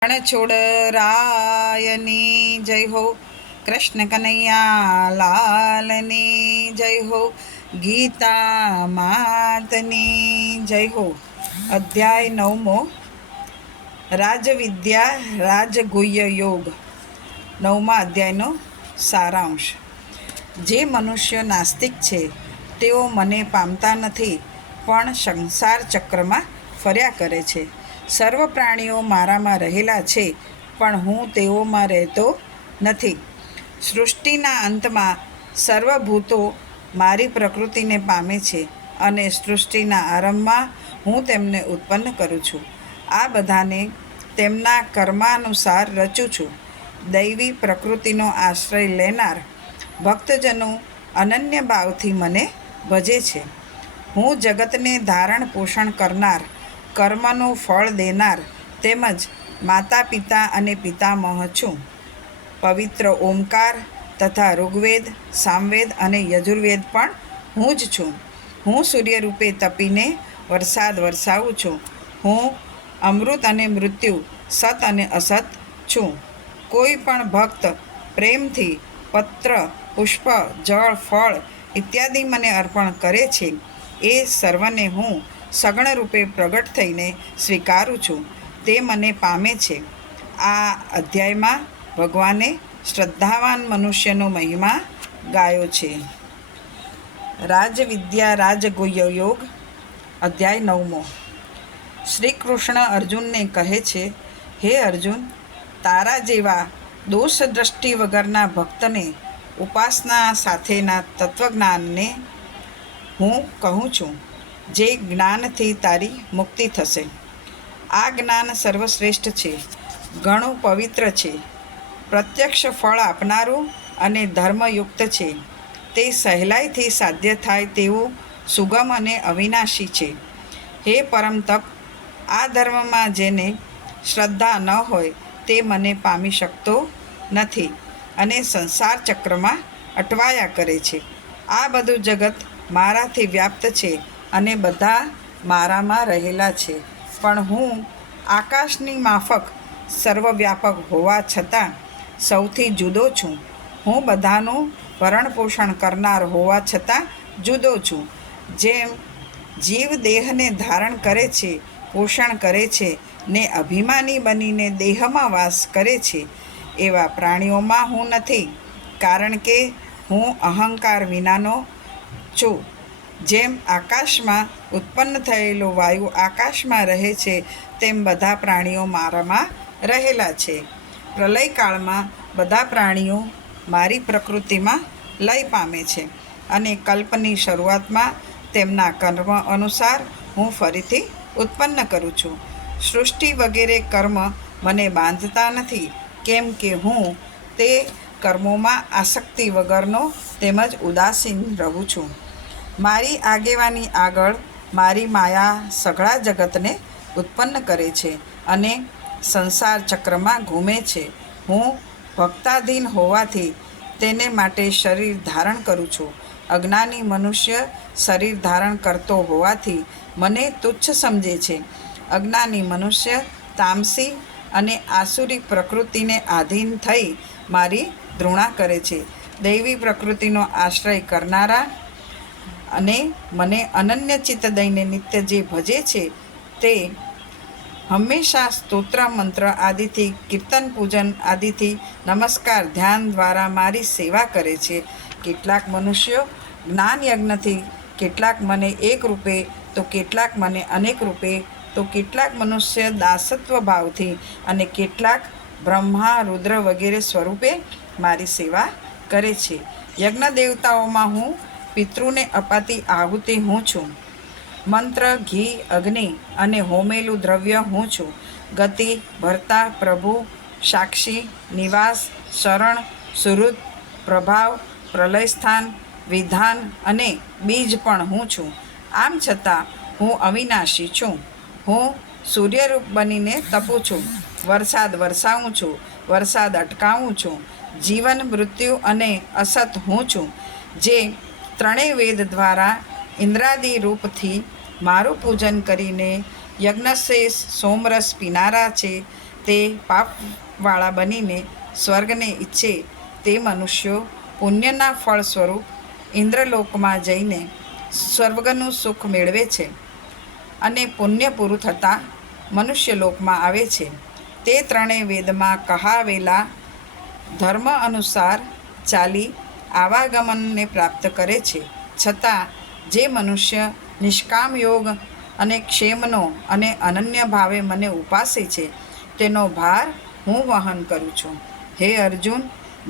છોડ રાયની જય હો, કૃષ્ણ કનૈયા લાલની જય હો, ગીતા માતની જય હો. અધ્યાય 9મો, રાજવિદ્યા રાજગુહ્ય યોગ. 9મા અધ્યાયનો સારાંશ. જે મનુષ્ય નાસ્તિક છે તેઓ મને પામતા નથી, પણ સંસાર ચક્રમાં ફર્યા કરે છે. સર્વ પ્રાણીઓ મારામાં રહેલા છે, પણ હું તેઓમાં રહેતો નથી. સૃષ્ટિના અંતમાં સર્વભૂતો મારી પ્રકૃતિને પામે છે, અને સૃષ્ટિના આરંભમાં હું તેમને ઉત્પન્ન કરું છું. આ બધાને તેમના કર્માનુસાર રચું છું. દૈવી પ્રકૃતિનો આશ્રય લેનાર ભક્તજનો અનન્ય ભાવથી મને ભજે છે. હું જગતને ધારણ પોષણ કરનાર, કર્મનું ફળ દેનાર, તેમજ માતા પિતા અને પિતામહ છું. પવિત્ર ઓમકાર તથા ઋગ્વેદ, સામવેદ અને યજુર્વેદ પણ હું જ છું. હું સૂર્યરૂપે તપીને વરસાદ વરસાવું છું. હું અમૃત અને મૃત્યુ, સત અને અસત છું. કોઈ પણ ભક્ત પ્રેમથી પત્ર, પુષ્પ, જળ, ફળ ઇત્યાદિ મને અર્પણ કરે છે, એ સર્વને હું સગુણ રૂપે પ્રગટ થઈને સ્વીકારું છું. તે મને પામે છે. આ અધ્યાયમાં ભગવાને શ્રદ્ધાવાન મનુષ્યનો મહિમા ગાયો છે. રાજવિદ્યા રાજગુહ્ય યોગ. અધ્યાય 9મો. શ્રી કૃષ્ણ અર્જુનને કહે છે, હે અર્જુન, તારા જેવા દોષ દ્રષ્ટિ વગરના ભક્તને ઉપાસના સાથેના તત્વજ્ઞાનને હું કહું છું, જે જ્ઞાનથી તારી મુક્તિ થશે. આ જ્ઞાન સર્વશ્રેષ્ઠ છે, ઘણું પવિત્ર છે, પ્રત્યક્ષ ફળ આપનારું અને ધર્મયુક્ત છે. તે સહેલાઈથી સાધ્ય થાય તેવું સુગમ અને અવિનાશી છે. હે પરમ તપ, આ ધર્મમાં જેને શ્રદ્ધા ન હોય તે મને પામી શકતો નથી અને સંસાર ચક્રમાં અટવાયા કરે છે. આ બધું જગત મારાથી વ્યાપ્ત છે અને બધા મારામાં રહેલા છે, પણ હું આકાશની માફક સર્વવ્યાપક હોવા છતાં સૌથી જુદો છું. હું બધાનું ભરણપોષણ કરનાર હોવા છતાં જુદો છું. જેમ જીવ દેહને ધારણ કરે છે, પોષણ કરે છે ને અભિમાની બનીને દેહમાં વાસ કરે છે, એવા પ્રાણીઓમાં હું નથી, કારણ કે હું અહંકાર વિનાનો છું. જેમ આકાશમાં ઉત્પન્ન થયેલો વાયુ આકાશમાં રહે છે, તેમ બધા પ્રાણીઓ મારામાં રહેલા છે. પ્રલયકાળમાં બધા પ્રાણીઓ મારી પ્રકૃતિમાં લય પામે છે, અને કલ્પની શરૂઆતમાં તેમના કર્મ અનુસાર હું ફરીથી ઉત્પન્ન કરું છું. સૃષ્ટિ વગેરે કર્મ મને બાંધતા નથી, કેમ કે હું તે કર્મોમાં આસક્તિ વગરનો તેમજ ઉદાસીન રહું છું. મારી આગેવાની આગળ મારી માયા સઘળા જગતને ઉત્પન્ન કરે છે અને સંસાર ચક્રમાં ઘૂમે છે. હું ભક્તાધીન હોવાથી તેને માટે શરીર ધારણ કરું છું. અજ્ઞાની મનુષ્ય શરીર ધારણ કરતો હોવાથી મને તુચ્છ સમજે છે. અજ્ઞાની મનુષ્ય તામસી અને આસુરી પ્રકૃતિને આધીન થઈ મારી ધૃણા કરે છે. દૈવી પ્રકૃતિનો આશ્રય કરનારા અને મને અનન્ય ચિત્ત દઈને નિત્ય જે ભજે છે, તે હંમેશા સ્તોત્ર મંત્ર આદિથી, કીર્તન પૂજન આદિથી, નમસ્કાર ધ્યાન દ્વારા મારી સેવા કરે છે. કેટલાક મનુષ્યો જ્ઞાન યજ્ઞથી, કેટલાક મને એક રૂપે તો કેટલાક મને અનેક રૂપે, તો કેટલાક મનુષ્ય દાસત્વ ભાવથી અને કેટલાક બ્રહ્મા રુદ્ર વગેરે સ્વરૂપે મારી સેવા કરે છે. યજ્ઞ દેવતાઓમાં હું પિતૃને અપાતી આહુતિ હું છું. મંત્ર, ઘી, અગ્નિ અને હોમેલું દ્રવ્ય હું છું. ગતિ, ભર્તા, પ્રભુ, સાક્ષી, નિવાસ, શરણ, સુહૃદ, પ્રભાવ, પ્રલયસ્થાન, વિધાન અને બીજ પણ હું છું. આમ છતાં હું અવિનાશી છું. હું સૂર્યરૂપ બનીને તપું છું, વરસાદ વરસાવું છું, વરસાદ અટકાવું છું. જીવન, મૃત્યુ અને અસત હું છું, જે ત્રણેય વેદ દ્વારા ઇન્દ્રાદિ રૂપથી મારું પૂજન કરીને યજ્ઞશેષ સોમરસ પીનારા છે, તે પાપવાળા બનીને સ્વર્ગને ઈચ્છે તે મનુષ્યો પુણ્યના ફળ સ્વરૂપ ઇન્દ્રલોકમાં જઈને સ્વર્ગનું સુખ મેળવે છે અને પુણ્ય પૂરું થતાં મનુષ્યલોકમાં આવે છે. તે ત્રણેય વેદમાં કહાવેલા ધર્મ અનુસાર ચાલી આવાગમનને પ્રાપ્ત કરે છે. છતાં જે મનુષ્ય નિષ્કામ યોગ અને ક્ષેમનો અને અનન્ય ભાવે મને ઉપાસે છે તેનો ભાર હું વહન કરું છું. હે અર્જુન,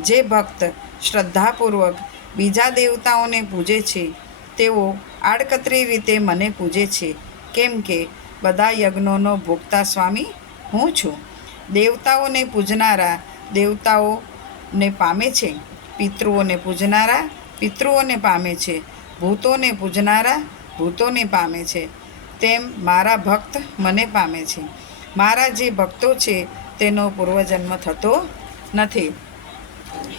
જે ભક્ત શ્રદ્ધાપૂર્વક બીજા દેવતાઓને પૂજે છે તેઓ આડકતરી રીતે મને પૂજે છે, કેમ કે બધા યજ્ઞોનો ભોગતા સ્વામી હું છું. દેવતાઓને પૂજનારા દેવતાઓને પામે છે, પિતૃઓને પૂજનારા પિતૃઓને પામે છે, ભૂતોને પૂજનારા ભૂતોને પામે છે, તેમ મારા ભક્ત મને પામે છે. મારા જે ભક્તો છે તેનો પૂર્વજન્મ થતો નથી.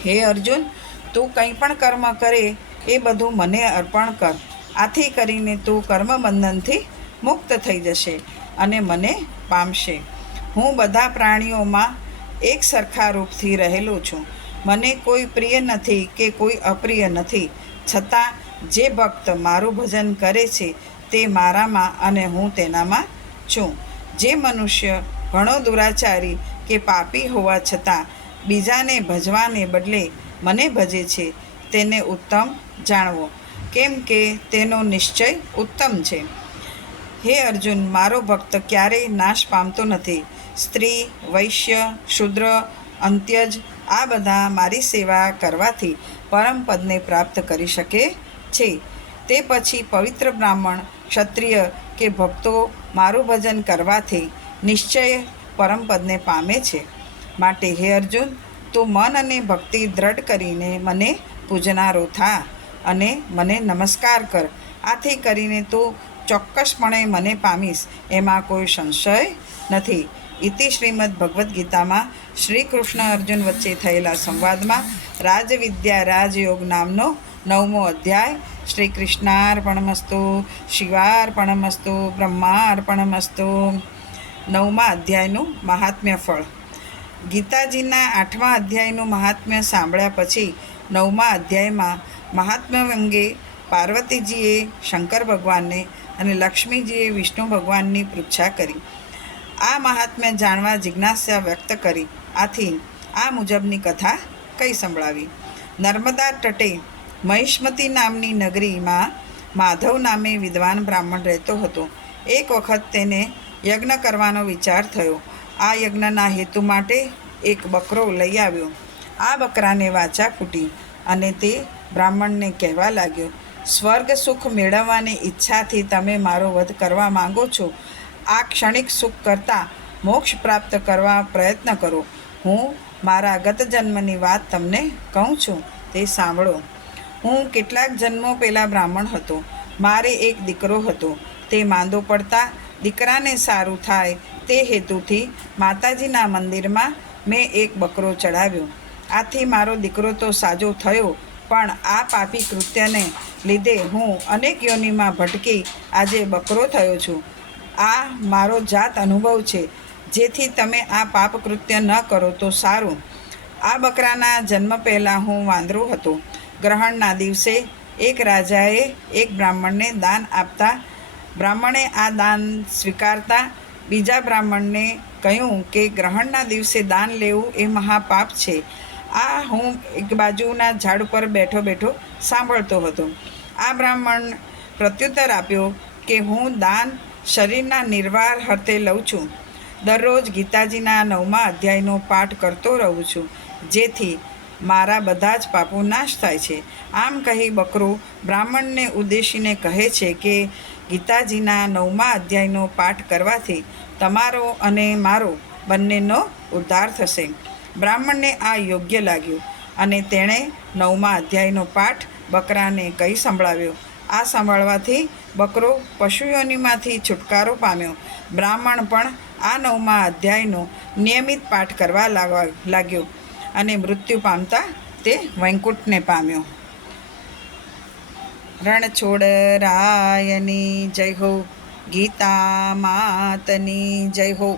હે અર્જુન, તું કંઈ પણ કર્મ કરે એ બધું મને અર્પણ કર. આથી કરીને તું કર્મબંધનથી મુક્ત થઈ જશે અને મને પામશે. હું બધા પ્રાણીઓમાં એક સરખા રૂપથી રહેલો છું. મને કોઈ પ્રિય નથી કે કોઈ અપ્રિય નથી. છતાં જે ભક્ત મારું ભજન કરે છે તે મારામાં અને હું તેનામાં છું. જે મનુષ્ય ઘણો દુરાચારી કે પાપી હોવા છતાં બીજાને ભજવાને બદલે મને ભજે છે તેને ઉત્તમ જાણવો, કેમ કે તેનો નિશ્ચય ઉત્તમ છે. હે અર્જુન, મારો ભક્ત ક્યારેય નાશ પામતો નથી. સ્ત્રી, વૈશ્ય, શૂદ્ર, અંત્યજ આ બધા મારી સેવા કરવાથી પરમપદને પ્રાપ્ત કરી શકે છે. તે પછી પવિત્ર બ્રાહ્મણ, ક્ષત્રિય કે ભક્તો મારું ભજન કરવાથી નિશ્ચય પરમપદને પામે છે. માટે હે અર્જુન, તું મન અને ભક્તિ દ્રઢ કરીને મને પૂજનારો થા અને મને નમસ્કાર કર. આથી કરીને તું ચોક્કસપણે મને પામીશ, એમાં કોઈ સંશય નથી. ઇતિ શ્રીમદ્ ભગવદ્ ગીતામાં શ્રી કૃષ્ણ અર્જુન વચ્ચે થયેલા સંવાદમાં રાજવિદ્યા રાજયોગ નામનો 9મો અધ્યાય. શ્રી કૃષ્ણાર્પણમસ્તુ, શિવાર્પણમસ્તુ, બ્રહ્માર્પણમસ્તુ. 9મા અધ્યાયનું મહાત્મ્ય ફળ. ગીતાજીના 8મા અધ્યાયનું મહાત્મ્ય સાંભળ્યા પછી 9મા અધ્યાયમાં મહાત્મ્ય અંગે પાર્વતીજીએ શંકર ભગવાનને અને લક્ષ્મીજીએ વિષ્ણુ ભગવાનની પૃચ્છા કરી. આ મહાત્મ્ય જાણવા જિજ્ઞાસા વ્યક્ત કરી. આથી આ મુજબની કથા કહી સંભળાવી. નર્મદા તટે મહિષ્મતી નામની નગરીમાં માધવ નામે વિદ્વાન બ્રાહ્મણ રહેતો હતો. એક વખત તેને યજ્ઞ કરવાનો વિચાર થયો. આ યજ્ઞના હેતુ માટે એક બકરો લઈ આવ્યો. આ બકરાને વાચા ફૂટી અને તે બ્રાહ્મણને કહેવા લાગ્યો, સ્વર્ગ સુખ મેળવવાની ઈચ્છાથી તમે મારો વધ કરવા માંગો છો. આ ક્ષણિક સુખ કરતાં મોક્ષ પ્રાપ્ત કરવા પ્રયત્ન કરો. હું મારા ગત જન્મની વાત તમને કહું છું, તે સાંભળો. હું કેટલાક જન્મો પહેલાં બ્રાહ્મણ હતો. મારે એક દીકરો હતો. તે માંદો પડતા દીકરાને સારું થાય તે હેતુથી માતાજીના મંદિરમાં મેં એક બકરો ચડાવ્યો. આથી મારો દીકરો તો સાજો થયો, પણ આ પાપી કૃત્યને લીધે હું અનેક યોનિમાં ભટકી આજે બકરો થયો છું. આ મારો જાત અનુભવ છે. જેથી તમે આ પાપ કૃત્ય ન કરો તો સારું. આ બકરાના જન્મ પહેલાં હું વાંદરો હતો. ગ્રહણના દિવસે એક રાજાએ એક બ્રાહ્મણને દાન આપતા બ્રાહ્મણે આ દાન સ્વીકારતા બીજા બ્રાહ્મણને કહ્યું કે ગ્રહણના દિવસે દાન લેવું એ મહાપાપ છે. આ હું એક બાજુના ઝાડ ઉપર બેઠો બેઠો સાંભળતો હતો. આ બ્રાહ્મણ પ્રત્યુત્તર આપ્યો કે હું દાન શરીરના નિર્વાહ અર્થે લઉં છું. દરરોજ ગીતાજીના 9મા અધ્યાયનો પાઠ કરતો રહું છું, જેથી મારા બધા જ પાપો નાશ થાય છે. આમ કહી બકરો બ્રાહ્મણને ઉદ્દેશીને કહે છે કે ગીતાજીના 9મા અધ્યાયનો પાઠ કરવાથી તમારો અને મારો બંનેનો ઉદ્ધાર થશે. બ્રાહ્મણને આ યોગ્ય લાગ્યું અને તેણે 9મા અધ્યાયનો પાઠ બકરાને કહી સંભળાવ્યો. આ સાંભળવાથી બકરો પશુઓનીમાંથી છુટકારો પામ્યો. બ્રાહ્મણ પણ આ 9મા અધ્યાયનો નિયમિત પાઠ કરવા લાગ્યો અને મૃત્યુ પામતા તે વૈકુંઠને પામ્યો. રણછોડરાયની જય હો, ગીતા માતની જય હો.